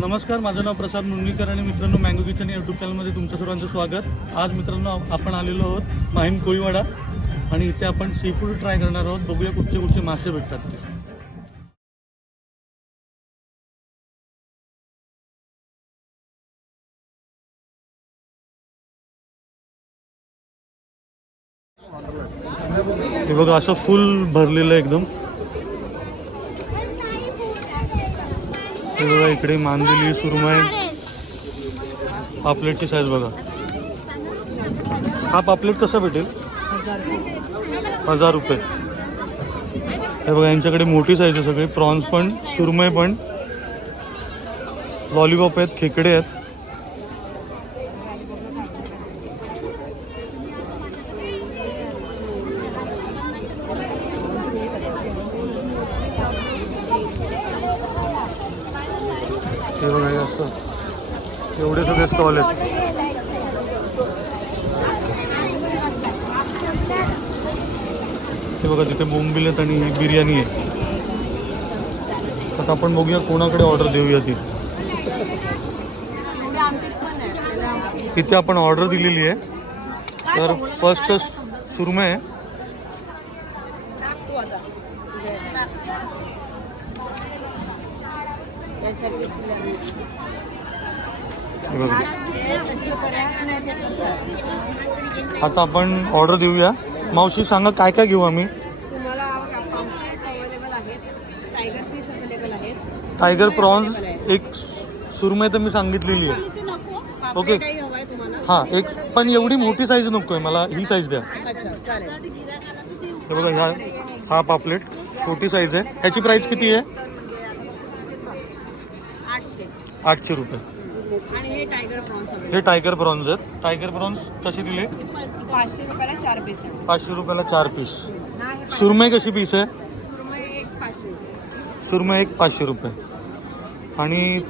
नमस्कार, माझं नाव प्रसाद मुंडीकर आणि मित्रांनो मँगो किचन या यूट्यूब चॅनलमध्ये तुमचं सर्वांचं स्वागत. आज मित्रांनो आपण आलेलो आहोत माहीम कोळीवाडा आणि इथे आपण सी फूड ट्राय करणार आहोत. बघूया कुठचे कुठचे मासे भेटतात ते. हे बघा असं फुल भरलेलं एकदम. हे बघा इकडे मांदेली, सुरमई, पापलेटची साईज बघा. हा पापलेट कसा भेटेल? 1000 रुपये. हे बघा यांच्याकडे मोठी साईज आहे सगळे. प्रॉन्स पण, सुरमई पण, लॉलीपॉप आहेत, खेकडे आहेत. हे बघा हे असं एवढे सगळे स्टॉल आहेत. हे बघा तिथे बोंबील आहेत आणि बिर्याणी आहे. आता आपण बघूया कोणाकडे ऑर्डर देऊया ती. इथे आपण ऑर्डर दिलेली आहे. तर फर्स्ट सुरमई आहे. आता आपण ऑर्डर देऊया. मावशी सांगा काय काय घेऊ आम्ही? टायगर प्रॉन्स एक, सुरमई तर मी सांगितलेली आहे. ओके हां, एक पण एवढी मोठी साईज नको आहे मला, ही साईज द्या. हे बघा हा पापलेट छोटी साईज आहे. ह्याची प्राइस किती आहे? 800 रुपये. हे टायगर प्रॉन्स आहेत. टायगर प्रॉन्स कसे दिले? 500 रुपयाला 4 पीस. 500 रुपयाला 4 पीस. सुरमई कशी पीस आहे? सुरमई एक 500 रुपये. आणि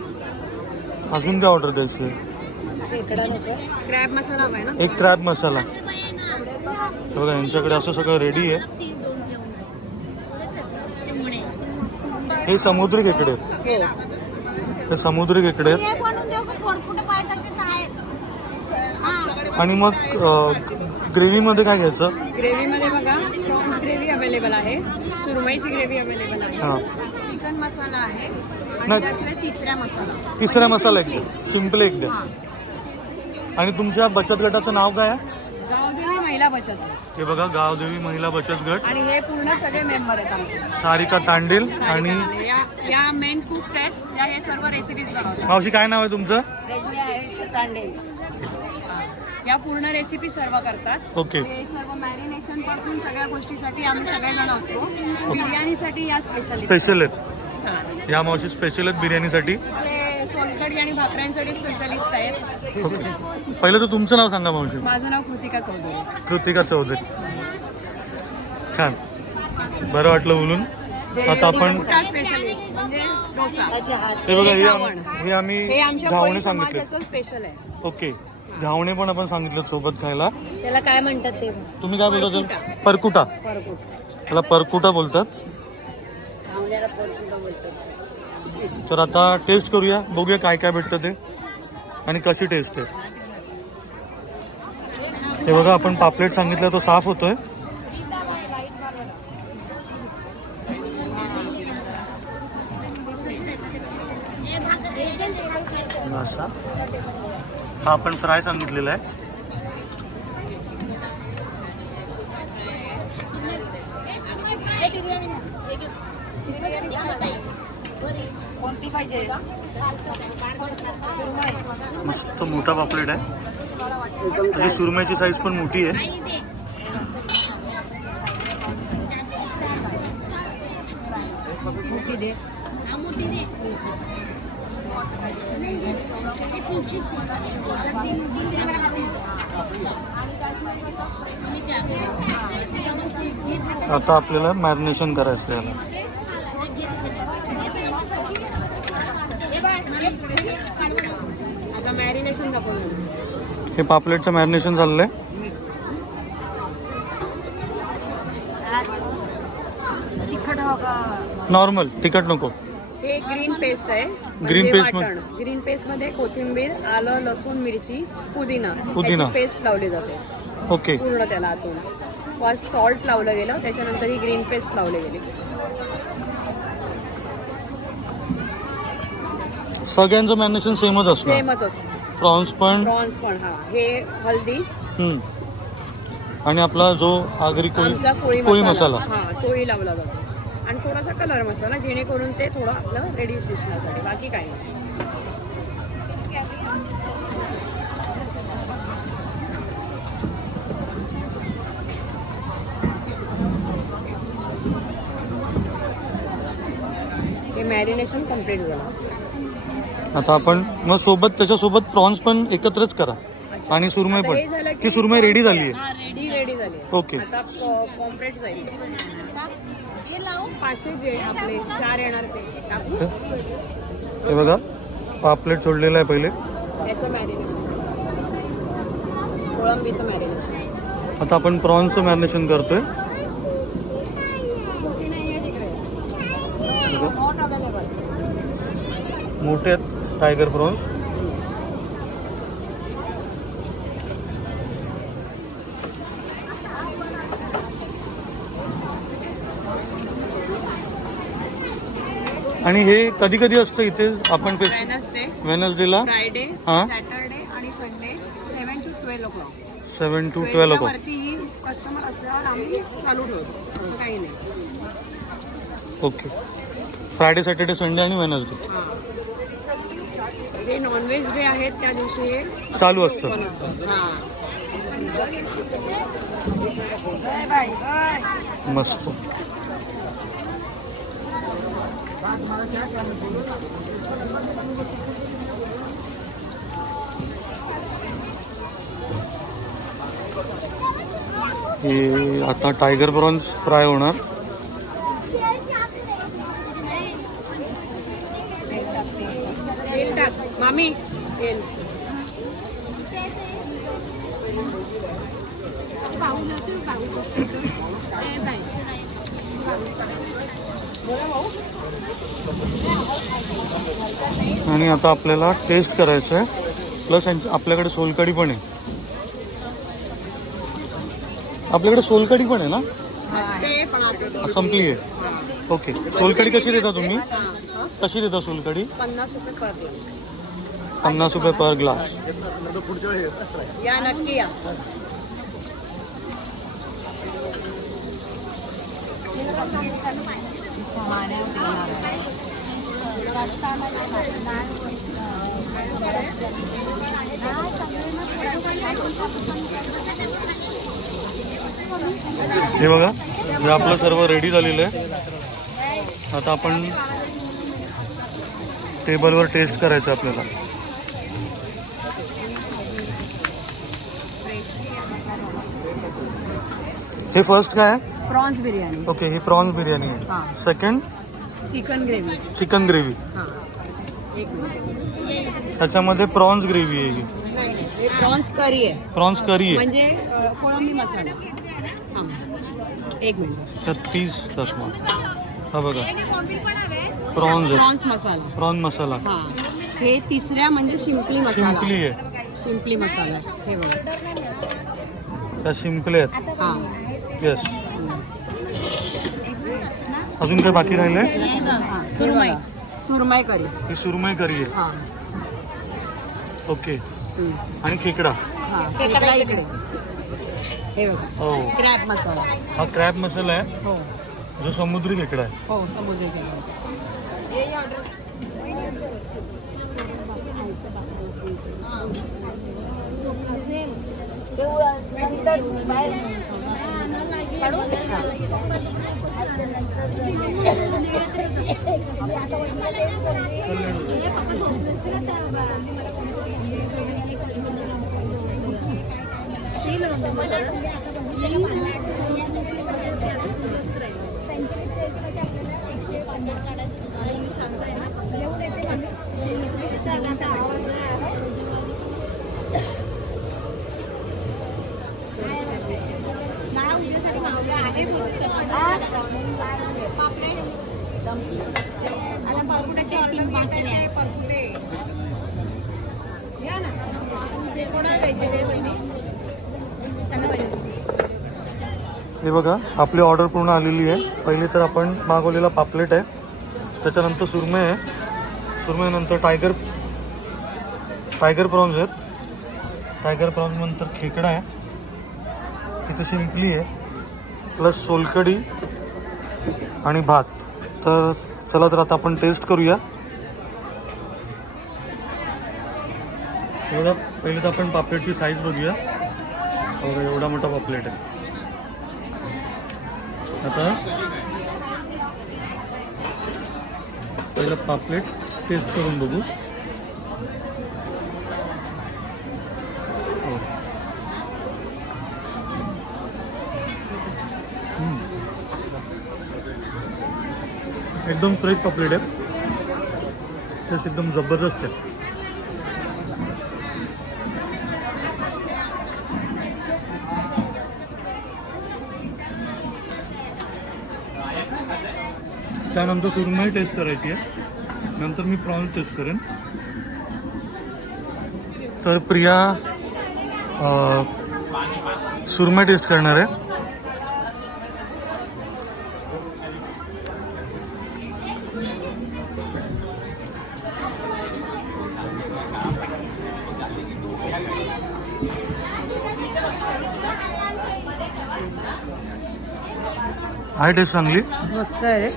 अजून काय ऑर्डर द्यायचं आहे? क्रॅब मसाला हवा आहे ना? एक क्रॅब मसाला. हे बघा यांच्याकडे असं सगळं रेडी आहे. हे समुद्री खेकडे आहेत. हे समुद्री खेकडे आहेत. आणि मग ग्रेव्हीमध्ये काय घ्यायचं? ग्रेव्हीमध्ये बघा प्रॉन्स ग्रेव्ही अवेलेबल आहे, सुरमईची ग्रेव्ही अवेलेबल आहे, चिकन मसाला आहे आणि त्याशिवाय तिसरा मसाला एक सिंपल एक द्या. आणि तुमच्या बचत गटाचं नाव काय आहे? गावदेवी महिला बचत. हे बघा गावदेवी महिला बचत गट. आणि हे पूर्ण सगळे मेंबर आहेत आमचे. सारिका तांडेल आणि या मेन कुक आहेत, त्या हे सर्व रेसिपीज बनवतात. मावशी काय नाव आहे तुमचं? रजनी आहे तांडेल. या पूर्ण रेसिपी सर्व करतात. ओके. हे सर्व मॅरिनेशन पासून सगळ्या गोष्टीसाठी आम्ही सगळेजण असतो. बिर्याणीसाठी या स्पेशल आहेत. या मावशी स्पेशल आहेत बिर्याणीसाठी. सोलकढी आणि भाकऱ्यांसाठी स्पेशलिस्ट आहेत. पहिलं तर तुमचं नाव सांगा मावशी. माझं नाव कृतिका चौधरी. कृतिका चौधरी. छान, बरं वाटलं बोलून. आता आपण स्पेशलिस्ट म्हणजे डोसा. हे बघा हे आम्ही घावणे सांगितले. स्पेशल आहे. ओके, घावणे पण आपण सांगितलं सोबत खायला. त्याला काय म्हणतात ते? तुम्ही काय बोलता? परकुटा. त्याला परकुटा बोलतात. तर आता टेस्ट करूया, बघूया काय काय भेटतं ते आणि कशी टेस्ट आहे. हे बघा आपण पापलेट सांगितलं तो साफ होतोय. हा आपण फ्राय सांगितलेला आहे. कोणती पाहिजे? मस्त मोठा पापलेट आहे. त्याची सुरमईची साईज पण मोठी आहे. आता आपल्याला मॅरिनेशन करायचं आहे. आता मॅरिनेशन दाखवलं. हे पापलेटचं मॅरिनेशन झालेलं आहे. तिखट हवं का? नॉर्मल, तिखट नको. हे ग्रीन पेस्ट आहे. ग्रीन पेस्ट वाटण. ग्रीन पेस्ट मध्ये कोथिंबीर, आलं, लसूण, मिरची, पुदिना पुदिना. पेस्ट लावली जाते ओके. पूर्ण त्याला आतून. फर्स्ट सॉल्ट लावलं गेलं, त्याच्यानंतर ही ग्रीन पेस्ट लावली गेली. सगळ्यांचं मॅरिनेशन सेमच असणार. सेमच असतं. प्रॉन्स पण. प्रॉन्स पण. हा, हे हल्दी आणि आपला जो आगरी आमचा कोळी मसाला. हा, तोही लावला जातो. आणि थोडासा कलर मसाला, जेणेकरून ते थोडं आपलं रेडिश दिसण्यासाठी. बाकी काही नाही. हे मॅरिनेशन कम्प्लीट झालं. आता आपण मग त्याच्यासोबत प्रॉन्स पण एकत्रच करा. आणि सुरमई आता हे झालं पण. ती सुरमई रेडी झाली आहे. रेडी झाली. ओके. आता कॉम्प्लीट जाईल. 500 जे आपले 4 येणार ते टाकू. हे बघा, पापलेट सोडलेलं आहे पहिले. याचं मॅरिनेशन, कोळंबीचं मॅरिनेशन. आता आपण प्रॉन्सचं मॅरिनेशन करतोय. मोठे आहेत टायगर प्रॉन्स. आणि हे कधी कधी असतं इथे आपण वेनसडेला, फ्रायडे, हां, सॅटरडे आणि Sunday 7 to 12 o'clock. 7 to 12 o'clock. वरती कस्टमर असल्यावर आम्ही चालू ठेवतो, असं काही नाही. ओके. फ्रायडे, सॅटर्डे, संडे आणि वेनसडे. हां, जे नॉनव्हेज डे आहेत त्या दिवशी हे चालू असतं. हां. मस्त. हे आता टायगर प्रॉन्स फ्राय होणार. तेल टाक मामी, तेल. आणि आता आपल्याला टेस्ट करायचं आहे. प्लस आपल्याकडे सोलकढी पण आहे. आपल्याकडे सोलकढी पण आहे ना? ते पण आपलं संपली आहे. ओके. सोलकढी कशी देता तुम्ही? कशी देता सोलकढी? 50 रुपये पर ग्लास. 50 रुपये पर ग्लास. या नक्की या. हे बघा, हे आपलं सर्व रेडी झालेलं आहे. आता आपण टेबलवर टेस्ट करायचं आपल्याला. हे फर्स्ट काय आहे? प्रॉन्स बिर्याणी. ओके. ही प्रॉन्स बिर्याणी आहे. हां. Second chicken gravy. Chicken gravy. हां, एक मिनिट. त्याच्यामध्ये प्रॉन्स ग्रेव्ही आहे. ही नाही, हे प्रॉन्स करी आहे. प्रॉन्स करी आहे. म्हणजे कोळंबी मसाला. हां, एक मिनिट. त्यात पीस दाखवा. हा बघा, प्रॉन्स आहे. प्रॉन्स मसाला. प्रॉन मसाला. हां, हे तिसऱ्या म्हणजे शिंपली मसाला. सिम्पली आहे. शिंपली मसाला. हे बघा. त्या सिम्पली आहेत. हां. येस. अजून काय बाकी राहिलंय? सुरमई. सुरमई करी. ही सुरमई करी आहे. हां. ओके. आणि खेकडा. हां, खेकडा इकडे. हे बघा, हो, क्रॅब मसाला. हा क्रॅब मसाला आहे, हो जो समुद्री खेकडा आहे. हो, समुद्री खेकडा. हे बघा आपली ऑर्डर पूर्ण आलेली आहे. पहिली तर आपण मागवलेला पापलेट आहे, त्याच्यानंतर सुरमई आहे, सुरमईनंतर टायगर प्रॉन्स आहेत, टायगर प्रॉन्स नंतर खेकडा आहे, इथे शिंपली आहे, प्लस सोलकढी आणि भात. तर चला तर आता आपण टेस्ट करूया. एवढा पहिले तर आपण पापलेटची साईज बघूया. एवढा मोठा पापलेट आहे. आता पहिलं पापलेट टेस्ट करून बघू. एकदम फ्रेश पापलेट आहे. टेस्ट एकदम जबरदस्त आहे. त्यानंतर सुरमई टेस्ट करायची आहे, नंतर मी प्रॉन्स टेस्ट करेन. तर प्रिया सुरमई टेस्ट करणार आहे. आहे टेस्ट चांगली, मस्त आहे रे.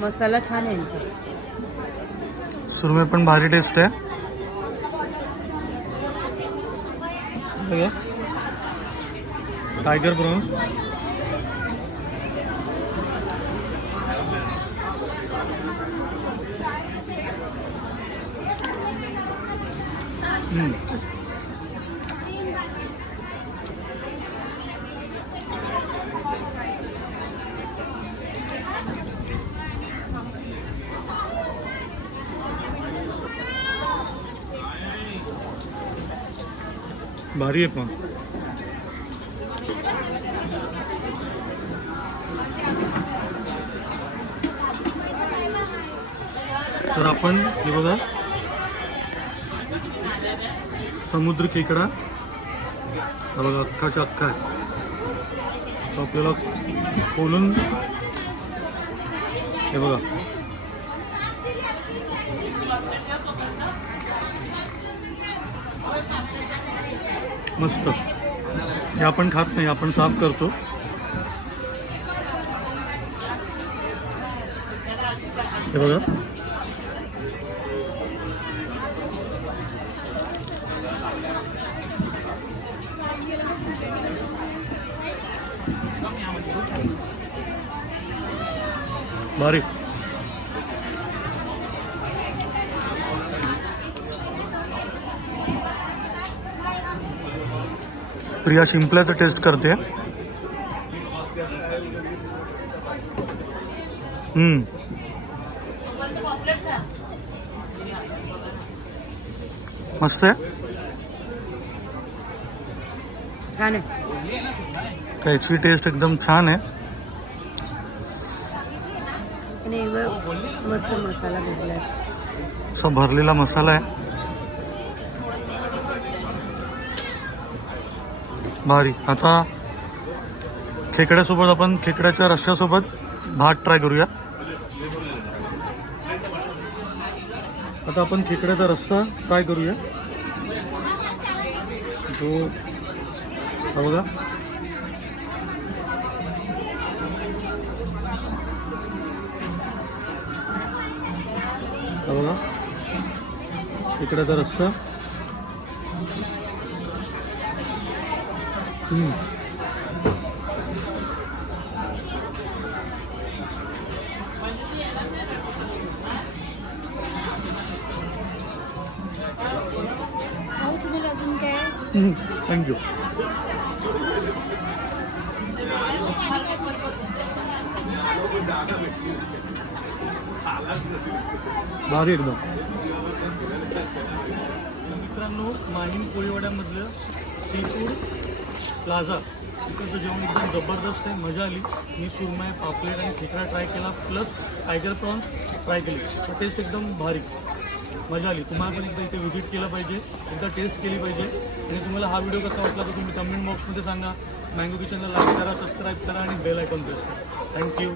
मसाला छान आहे यांचा. सुरमई पण भारी टेस्ट आहे. बघा टायगर प्रॉन्स, भारी आहे पण. तर आपण हे बघा समुद्र खेकडा, हा बघा अख्खाच्या अख्खा आहे. तो आपल्याला खोलून हे बघा मस्त. हे आपण खात नाही, आपण साफ करतो. हे बघा भारी. प्रिया शिंपल्याचं टेस्ट करते. मस्त आहे, छान आहे. त्याची टेस्ट एकदम छान आहे. आणि मस्त मसाला भेटला आहे, असा भरलेला मसाला आहे, भारी. आता खेकड्यासोबत आपण खेकड्याच्या रश्श्यासोबत भात ट्राय करूया. आता आपण खेकड्याचा रस्सा ट्राय करूया. जो हा बघा हा बघा खेकड्याचा रस्सा. थँक्यू. भारी एकदम. मित्रांनो, माहीम कोळीवाड्यामधलं सी फूड प्लाझा. इकडचं जेवण एकदम जबरदस्त आहे, मजा आली. मी सुरमई, पापलेट आणि खेकडा ट्राय केला, प्लस टायगर प्रॉन्स ट्राय केली. तर टेस्ट एकदम भारी, मजा आली. तुम्हाला पण एकदा इथे व्हिजिट केलं पाहिजे, एकदा टेस्ट केली पाहिजे. आणि तुम्हाला हा व्हिडिओ कसा वाटला तर तुम्ही कमेंट बॉक्समध्ये सांगा. मँगो किचनला लाईक करा, सबस्क्राईब करा आणि बेल आयकॉन प्रेस करा. थँक्यू.